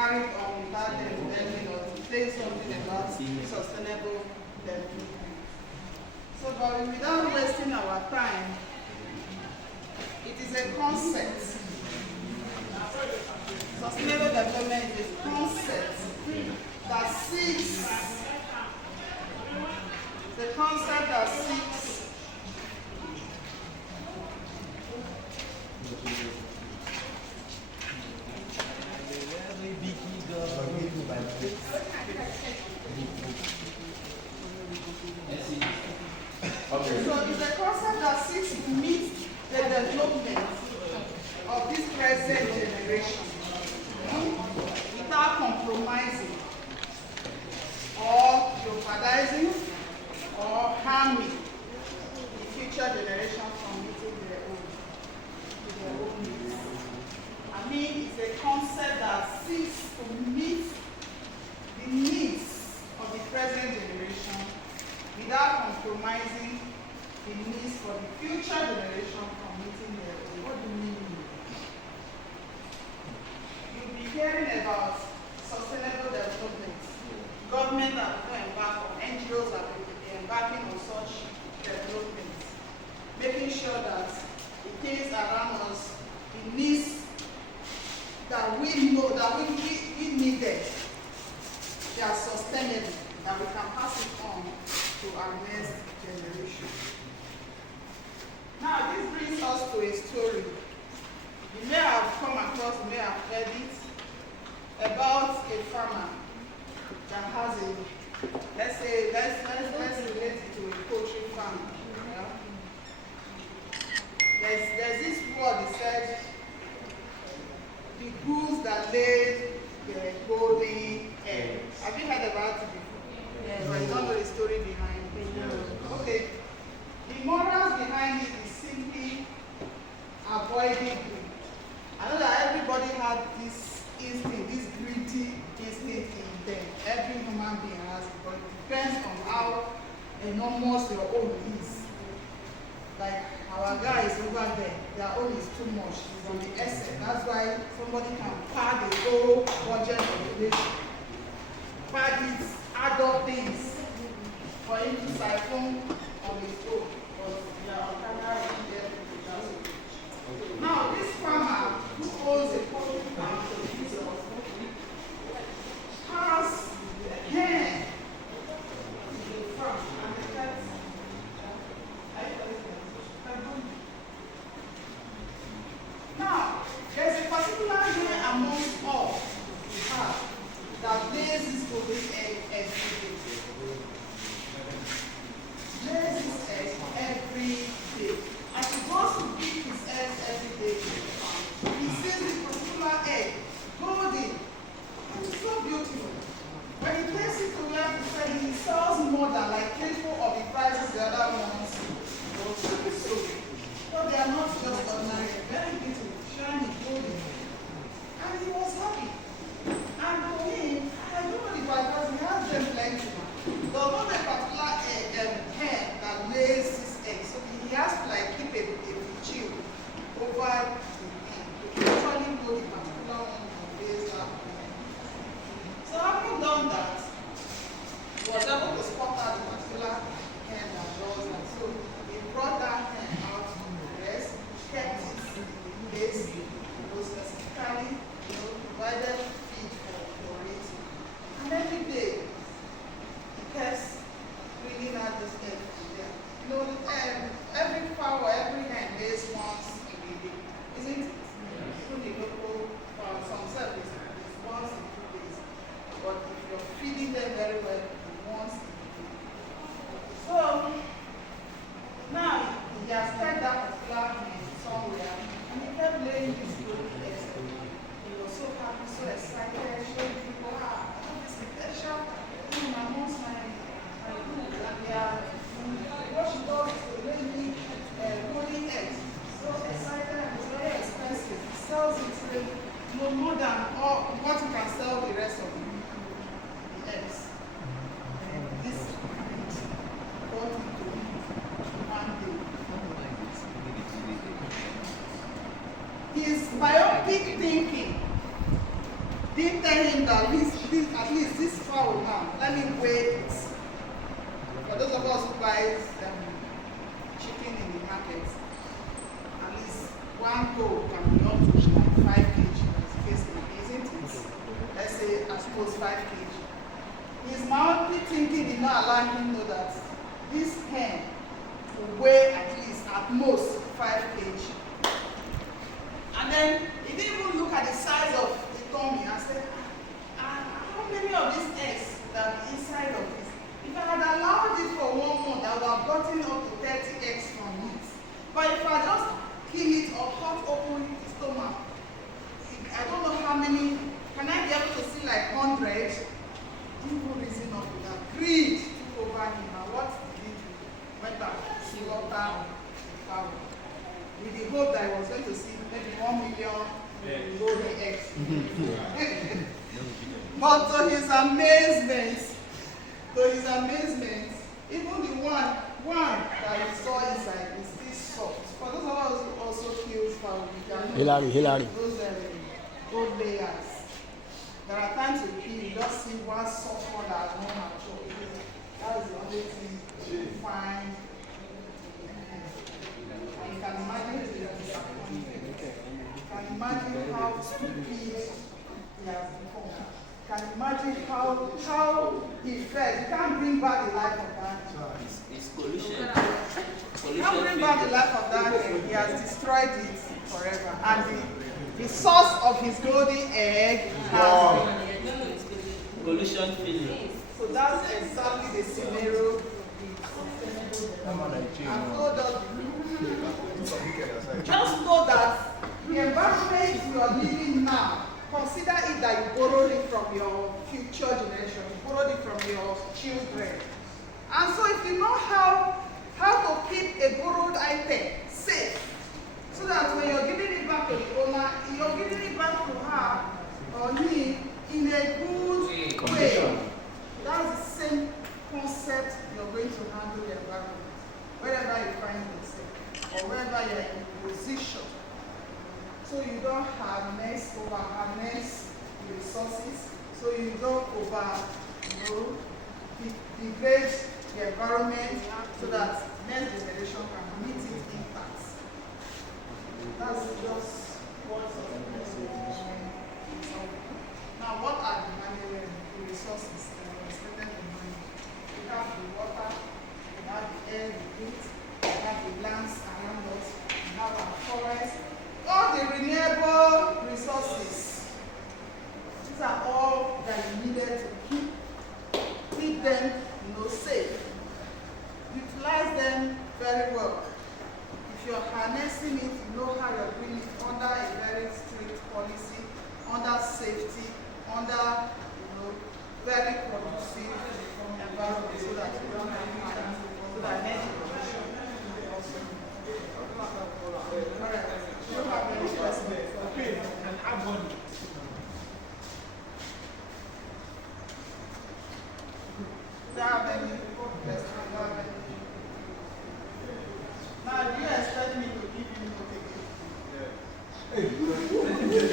carried on without them telling us to say something about sustainable development. So, but without wasting our time, it is a concept. Sustainable development is a concept that seeks to meet the development of this present generation without compromising or jeopardizing or harming the future generation from meeting their own needs. I mean, it's a concept that seeks to meet the needs of the present generation without compromising the needs for the future generation from meeting their own. What do you mean? You'll be hearing about sustainable development. Government are going to embark on, NGOs are embarking on such development, making sure that the things around us, the needs that we know that we needed, they are sustainable, that we can pass it on to our next generation. Now, this brings us to a story. You may have come across, you may have heard it, about a farmer that has let's relate it to a poultry farm. Yeah? There's this word that said, the goose that laid the golden eggs. Have you heard about it before? Yes. But you don't know the story behind it. No. Okay. The morals behind it is simply avoiding greed. I know that everybody has this instinct, this greedy instinct in them. Every human being has it, but it depends on how enormous your own is. Like our guys over there, their own is too much. It's on the essence. That's why somebody can pad the whole budget of the nation. Pad it, add up things for him to siphon on his own. Now, this farmer who owns a poultry farm has hen in the farm and the cats. Now, there's a particular hen amongst all we have that lays this golden egg every day. Lays his egg every day. As he goes to pick his eggs every day, he sees this particular egg, golden, and it's so beautiful. When he takes it to where he said he sells more than like triple of the prices the other ones will be sold. But they are not just ordinary, very beautiful, shiny, golden. And he was happy. And for him, I don't know the because he has them plenty. There's not a particular hen that lays this egg, so he has to like keep a vigil over the hen. You can actually know the particular one that lays that egg. So having done that, he was able to spot out the particular hen that does that. So he brought that hen out to the rest, kept it in the place, was specifically provided feed for it. And every day, he kept bringing out this egg from there. You know, every fowl, every hen lays once in a day, isn't it? Through the local fowl, some service, it's once in 2 days. But if you're feeding them very well, once in a day. So, now he has kept that particular hen somewhere, and he kept laying this golden egg. He was so happy, so excited, showing people, I have this special thing amongst my group, and they are, what she does is to lay me golden eggs. So excited, and it's very expensive. He sells it no more than what you can sell the rest of the eggs. And this brought it to him one day. His myopic thinking didn't tell him that at least this fowl now, let me weigh it. For those of us who buy chicken in the market, at least one goat can be up to like 5 kg, as the case may be, isn't it? Let's say, I suppose 5 kg. His mouthy thinking did not allow him to know that this hen will weigh at least, at most, 5 kg. And then he didn't even look at the size of the tummy and said, how many of these eggs that are inside of this? If I had allowed it for 1 month, I would have gotten up to 30 eggs from it. But if I just kill it or cut open the stomach, I don't know how many, can I be able to see like 100? He didn't reason up with that. Greed took over him. And what did he do? Went back, slaughtered the fowl. With the hope that he was going to see maybe 1 million golden eggs. But to his amazement, even the one that he saw inside is still soft. For those of us who also kill fowl, Hilary. those gold layers. There are times you kill, you just see one soft one that has not matured. That is the only thing you find. And you can imagine the disappointment. You can imagine how stupid he has become. You can imagine how he felt. You can't bring back the life of that. It's collusion. You can't bring back the life of that. He has destroyed it forever. And the source of his golden egg has been. Collusion feeling. So that's exactly the scenario. Just know that the environment you are living now, consider it that you borrowed it from your future generation, you borrowed it from your children. And so if you know how to keep a borrowed item safe, so that when you're giving it back to the owner, you're giving it back to her or him in a good way. That's the same concept you're going to handle the environment, wherever you find yourself, or wherever you're in position. So you don't harness the resources, so you don't degrade the environment, so that next generation can meet it intact. That's just what's of Now, what are the resources that are expected to manage? We have the water, we have the air we breathe, we have the lands around us, we have our forests, all the renewable resources. These are all that you needed to keep them safe. Utilize them very well. If you're harnessing it, you know how you're doing it under a very strict policy, under safety, under very conducive environment, so that you don't have harm, so that next generation also. All right. Do you have any questions? Okay. And add one. Do you have any questions? Now, do you expect me to give you notification?